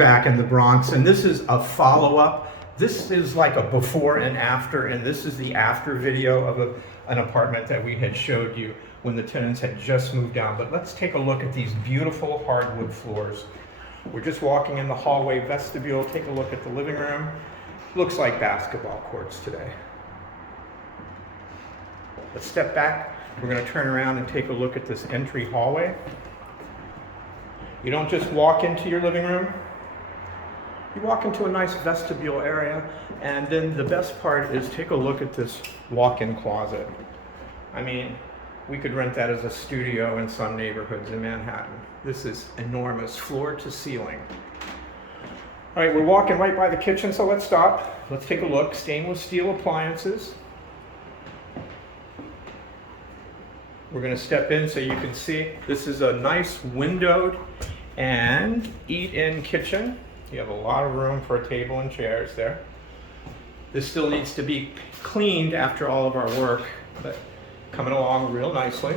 back in the Bronx, and this is a follow-up. This is like a before and after, and this is the after video of an apartment that we had showed you when the tenants had just moved down. But let's take a look at these beautiful hardwood floors. We're just walking in the hallway vestibule. Take a look at the living room. Looks like basketball courts today. Let's step back. We're going to turn around and take a look at this entry hallway. You don't just walk into your living room. You walk into a nice vestibule area, and then the best part is take a look at this walk-in closet. I mean, we could rent that as a studio in some neighborhoods in Manhattan. This is enormous, floor to ceiling. All right, we're walking right by the kitchen, so let's stop. Let's take a look. Stainless steel appliances. We're going to step in so you can see. This is a nice windowed and eat-in kitchen. You have a lot of room for a table and chairs there. This still needs to be cleaned after all of our work, but coming along real nicely.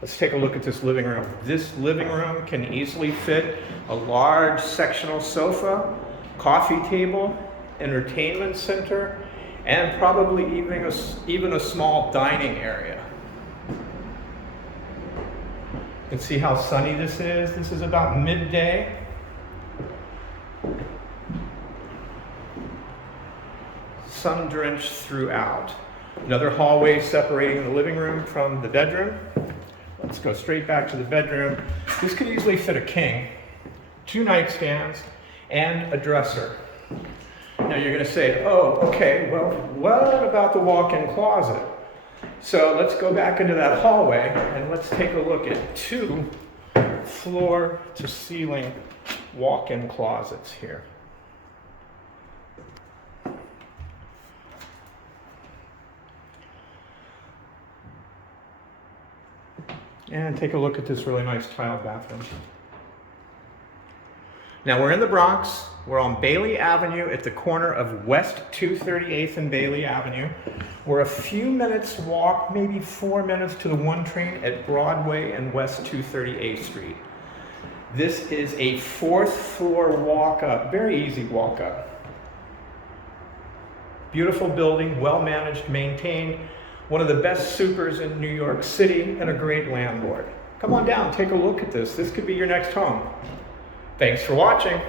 Let's take a look at this living room. This living room can easily fit a large sectional sofa, coffee table, entertainment center, and probably even a small dining area. You can see how sunny this is. This is about midday. Sun drenched throughout. Another hallway separating the living room from the bedroom. Let's go straight back to the bedroom. This could easily fit a king, 2 nightstands, and a dresser. Now you're going to say, oh, okay, well, what about the walk-in closet? So let's go back into that hallway and let's take a look at 2 floor-to-ceiling walk-in closets here. And take a look at this really nice tiled bathroom. Now we're in the Bronx. We're on Bailey Avenue at the corner of West 238th and Bailey Avenue. We're a few minutes walk, maybe 4 minutes to the 1 train at Broadway and West 238th Street. This is a 4th floor walk up, very easy walk up. Beautiful building, well managed, maintained. One of the best supers in New York City and a great landlord. Come on down, take a look at this. This could be your next home. Thanks for watching.